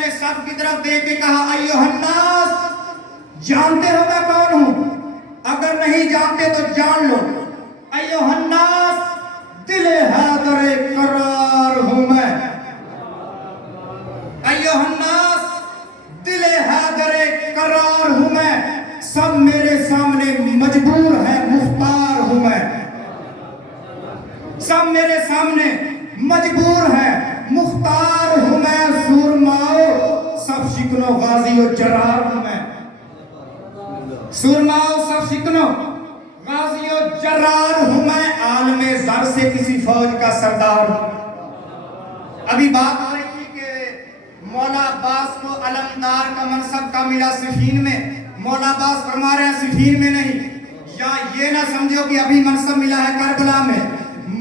نے سب کی طرف دیکھ کے کہا ایھا الناس، جانتے ہو میں کون ہوں؟ اگر نہیں جانتے تو جان لو۔ ایھا الناس، دل حیدر کرار ہوں میں۔ ایھا الناس، دل حیدر کرار ہوں میں، سب میرے سامنے مجبور ہے، مختار ہوں میں۔ سب میرے سامنے مجبور ہے، مختار ہوں میں، سورماؤ سب شکنو غازی و جرار ہوں میں۔ سورماؤ سب شکنو غازی و جرار ہوں میں، عالم زر سے کسی فوج کا سردار ہوں۔ ابھی بات ہو رہی تھی کہ مولا عباس کو علمدار کا منصب کا ملا صفین میں۔ مولا عباس فرما رہے ہیں صفین میں نہیں، یا یہ نہ سمجھو کہ ابھی منصب ملا ہے کربلا میں۔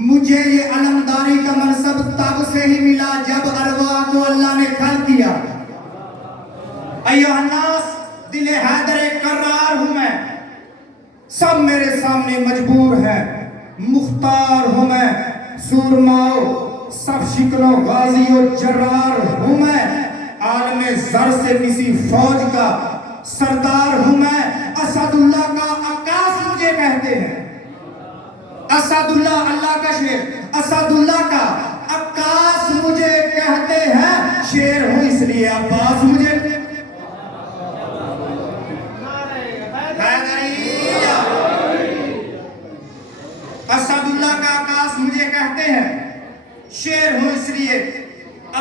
مجھے یہ علمداری کا منصب تب سے ہی ملا جب ارواح کو اللہ نے خلق کیا۔ ایھا الناس، دل حیدر کرار ہوں میں، سب میرے سامنے مجبور ہے، مختار ہوں میں، سورماؤ سب شکنو غازی و جرار ہوں میں، عالم زر سے کسی فوج کا سردار ہوں میں۔ اسد اللہ کا عکاس مجھے کہتے ہیں، اسد اللہ، اللہ کا شیر، اسد اللہ کا عکاس مجھے کہتے ہیں، شیر ہوں اس لیے عباس مجھے اسد اللہ کا عکاس مجھے کہتے ہیں، شیر ہوں اس لیے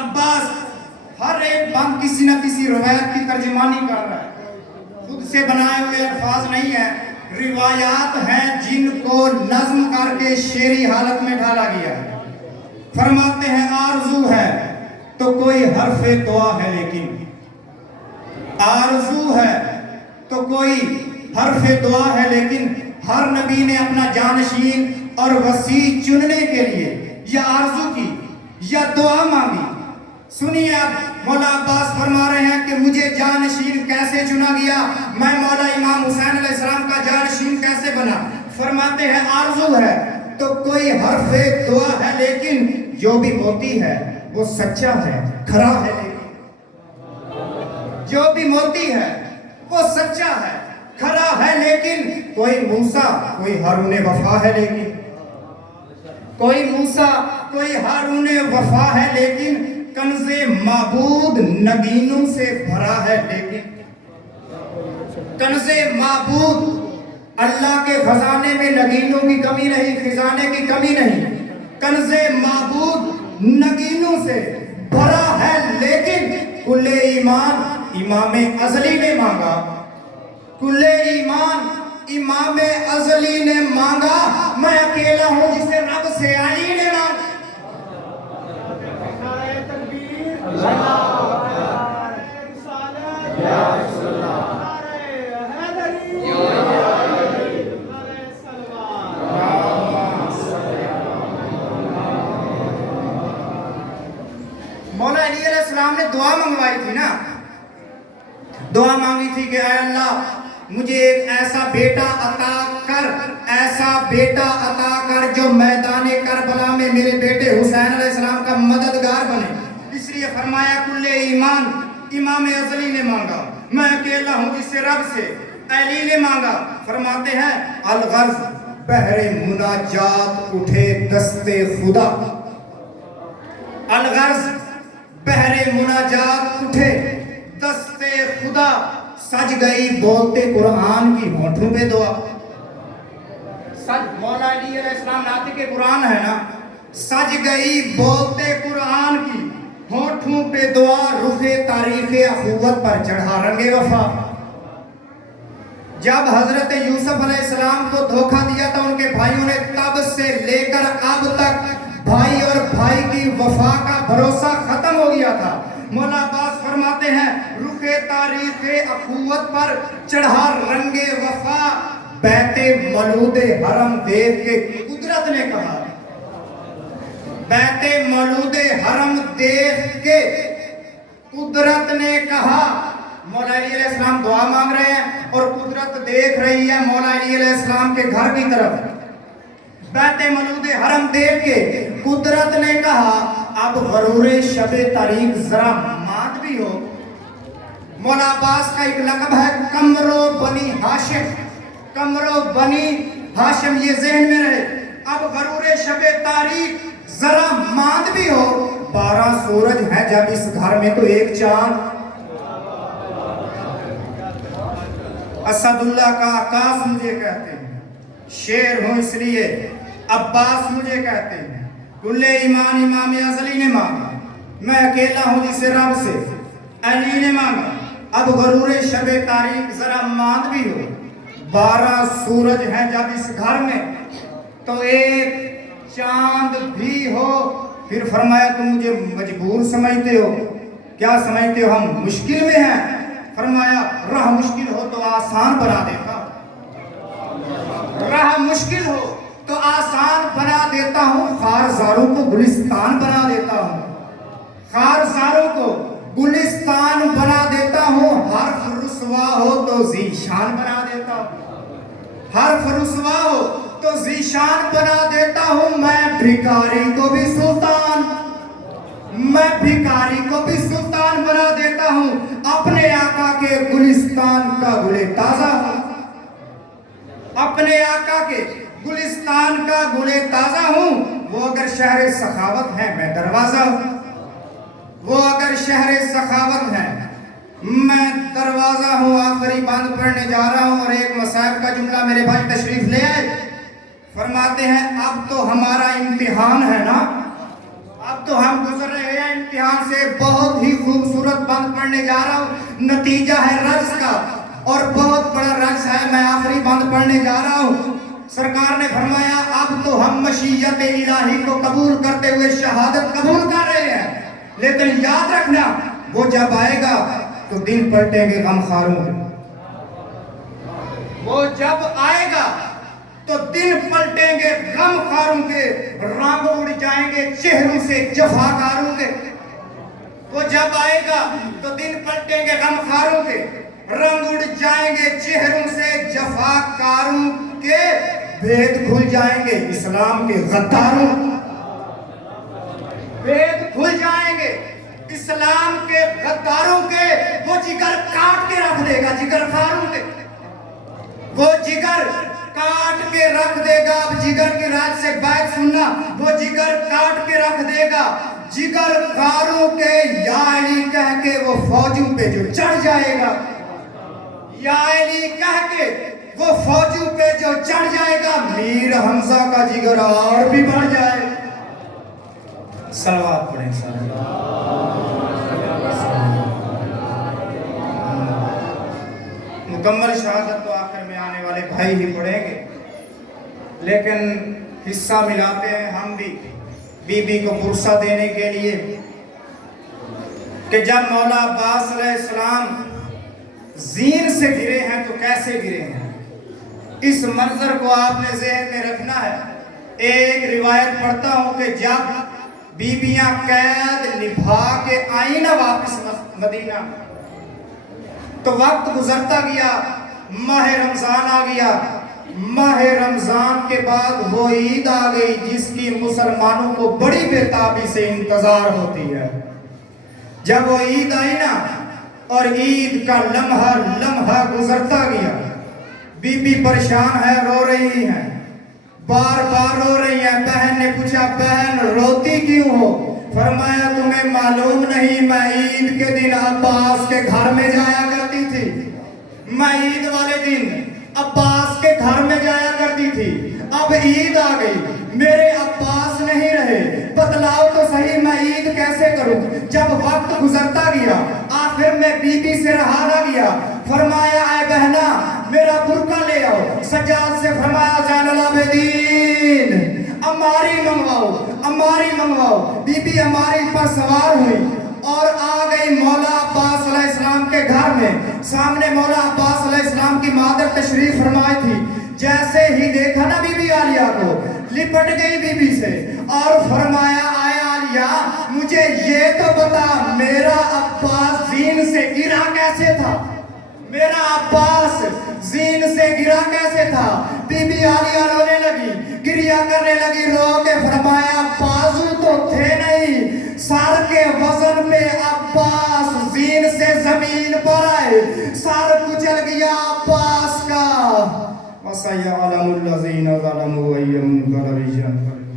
عباس۔ ہر ایک بند کسی نہ کسی روایت کی ترجمانی کر رہا ہے، خود سے بنائے ہوئے الفاظ نہیں ہیں، روایات ہیں جن کو نظم کر کے شعری حالت میں ڈھالا گیا ہے۔ فرماتے ہیں آرزو ہے تو کوئی حرف دعا ہے لیکن، آرزو ہے تو کوئی حرف دعا ہے لیکن، ہر نبی نے اپنا جانشین اور وسیع چننے کے لیے یا آرزو کی یا دعا مانگی۔ سنیے اب مولا عباس فرما رہے ہیں کہ مجھے جانشین کیسے چنا گیا، میں مولا امام حسین علیہ السلام کا جانشین کیسے بنا۔ فرماتے ہیں آرزو ہے تو کوئی حرف دعا ہے لیکن، جو بھی موتی ہے وہ سچا ہے، کھرا ہے لیکن، جو بھی موتی ہے وہ سچا ہے، کھرا ہے لیکن، کوئی موسیٰ کوئی ہارون وفا ہے لیکن، کوئی موسیٰ کوئی ہارون وفا ہے لیکن، کنز معبود نگینوں سے بھرا ہے لیکن، کنز معبود اللہ کے خزانے میں نگینوں کی کمی نہیں، خزانے کی کمی نہیں، کنز معبود نگینوں سے بھرا ہے لیکن، کل ایمان امام ازلی نے مانگا، کل ایمان امام ازلی نے مانگا، میں اکیلا ہوں جسے رب سے علی نے مانگا۔ مولا علی علیہ السلام نے دعا منگوائی تھی نا، دعا مانگی تھی کہ اے اللہ مجھے ایک ایسا بیٹا عطا کر، ایسا بیٹا عطا کر جو میدان کربلا میں میرے بیٹے حسین علیہ السلام کا مددگار بنے۔ اس لیے فرمایا کل ایمان امام ازلی نے مانگا، میں اکیلا ہوں جس سے رب سے علی نے مانگا۔ فرماتے ہیں الغرض بحر مناجات اٹھے دست خدا، الغرض بحر مناجات اٹھے دست خدا، سج گئی بولتے قرآن کی ہونٹوں پہ دعا۔ سج مولا علی علیہ السلام ناطق قرآن ہے نا، سج گئی بولتے قرآن کی ہونٹوں پہ دعا، رخ تاریخ اخوت پر چڑھا رنگ وفا۔ جب حضرت یوسف علیہ السلام کو دھوکہ دیا تھا ان کے بھائیوں نے، تب سے لے کر اب تک بھائی اور بھائی کی وفا کا بھروسہ ختم ہو گیا تھا۔ مولا عباس فرماتے ہیں رخ تاریخ اخوت پر چڑھا رنگ وفا، بیت مولود حرم دیکھ کے قدرت نے کہا، بیت مولود حرم دیکھ کے قدرت نے کہا۔ مولا علی علیہ السلام دعا مانگ رہے ہیں اور قدرت دیکھ رہی ہے مولا علی علیہ السلام کے گھر کی طرف۔ بیت مولود حرم دیکھ کے قدرت نے کہا اب غرور شب تاریخ ذرا مات بھی ہو मौला अब्बास का एक लक़ब है कमरो बनी हाशिम, कमरो बनी हाशिम, ये ज़हन में रहे। अब गरूर शबे तारीख जरा मांद भी हो, 12 सूरज हैं जब इस घर में तो एक चांद। असदुल्ला का आकाश मुझे कहते हैं, शेर हूं इसलिए अब्बास मुझे कहते हैं। कुल्ले ईमान इमाम अज़ली ने मांगा, मैं अकेला हूं जिसे रब से अली ने मांगा। अब गरूर शबे तारीख जरा मांद भी हो, 12 सूरज हैं जब इस घर में तो एक चांद भी हो। फिर फरमाया तुम मुझे मजबूर समझते हो, क्या समझते हो हम मुश्किल में हैं? फरमाया राह मुश्किल हो तो आसान बना देता, राह मुश्किल हो तो आसान बना देता हूँ। खारजारों को गुलिस्तान बना देता हूँ, खारजारों को गुलिस्तान बना देता हूँ। हर्फ रुसवा हो तो ज़ीशान बना देता हूँ, हर्फ रुसवा हो तो ज़ीशान बना देता हूँ। मैं भिखारी को भी सुल्तान, मैं भिखारी को भी सुल्तान बना देता हूँ। अपने आका के गुलिस्तान का गुले ताजा हूँ, अपने आका के गुलिस्तान का गुले ताजा हूँ। वो अगर शहर सखावत है मैं दरवाजा हूँ, वो अगर शहर सखावत है मैं दरवाजा हूँ। आखिरी बंद पढ़ने जा रहा हूँ और एक मसाइब का जुमला मेरे भाई तशरीफ ले आए। फरमाते हैं अब तो हमारा इम्तिहान है ना, अब तो हम गुजर रहे हैं इम्तिहान से। बहुत ही खूबसूरत बंद पढ़ने जा रहा हूँ, नतीजा है रज्स का और बहुत बड़ा रज्स है। मैं आखिरी बंद पढ़ने जा रहा हूँ। सरकार ने फरमाया अब तो हम मशीयत इलाही को कबूल करते हुए शहादत कबूल कर रहे हैं, लेकिन याद रखना वो जब आएगा तो दिन पलटेंगे गमखारों के, वो जब आएगा तो दिन पलटेंगे गमखारों के, रंग उड़ जाएंगे चेहरों से जफाकारों के। वो जब आएगा तो दिन पलटेंगे गमखारों के, रंग उड़ जाएंगे चेहरों से जफाकारों के। भेद खुल जाएंगे इस्लाम के गद्दारों, भेद खुल जाएंगे इस्लाम के गद्दारों के। वो जिगर काट के रख देगा जिगरखारों के, वो जिगर काट के रख देगा। अब जिगर की राज से बात सुनना, वो जिगर काट के रख देगा जिगरखारों के। या अली कह के वो फौजों पे जो चढ़ जाएगा, या अली कह के वो फौजों पे जो चढ़ जाएगा, मीर हमजा का जिगर और भी बढ़ जाए। सलवात पढ़ें मुकम्मल शहादत तो आखिर में आने वाले भाई ही पढ़ेंगे, लेकिन हिस्सा मिलाते हैं हम भी बीबी को पुरसा देने के लिए कि जब मौला अब्बास अलैहिस्सलाम ज़ीन से गिरे हैं तो कैसे गिरे हैं, इस मंजर को आपने ज़हन में रखना है। एक रिवायत पढ़ता हूँ कि जब बीबियां कैद निभा के आई ना वापस मदीना, तो वक्त गुजरता गया, माह रमजान आ गया। माह रमजान के बाद वो ईद आ गई जिसकी मुसलमानों को बड़ी बेताबी से इंतजार होती है। जब वो ईद आई ना और ईद का लम्हा लम्हा गुजरता गया, बीबी परेशान है, रो रही है, बार बार रो रही है। बहन ने पूछा बहन रोती क्यों हो? फरमाया तुम्हें मालूम नहीं मैं ईद के दिन अब्बास के घर में जाया करती थी, मैं ईद वाले दिन अब्बास के घर में जाया करती थी। अब ईद आ गई, मेरे अब्बास नहीं रहे, बतलाओ तो सही मैं ईद कैसे करूं? जब वक्त गुजरता गया आखिर में बीबी से रहा ना गया। फरमाया ऐ बहना मेरा बुर्का ले आओ। सज्जाद से फरमाया ज़ैनुल आबिदीन अमारी मंगवाओ, अमारी मंगवाओ। बीबी अमारी पर सवार हुई और आ गई मौला अब्बास अलैहिस्सलाम के घर में। सामने मौला अब्बास अलैहिस्सलाम की मादर तशरीफ फरमाई थी। जैसे ही देखा ना बीबी आलिया को, लिपट गई बीबी से और फरमाया आए आलिया मुझे ये तो बता मेरा अब्बास ज़ीन से गिरा कैसे था, मेरा अब्बास ज़ीन से गिरा कैसे था? बीबी आलिया रोने लगी, गिरिया करने लगी, रो के फरमाया बाजू तो تو تھے نہیں. سر کے وزن پہ عباس زین سے زمین پر آئے, سر کچل گیا عباس کا. وَسَيَعْلَمُ الَّذِينَ ظَلَمُوا أَيَّ مُنقَلَبٍ يَنقَلِبُونَ.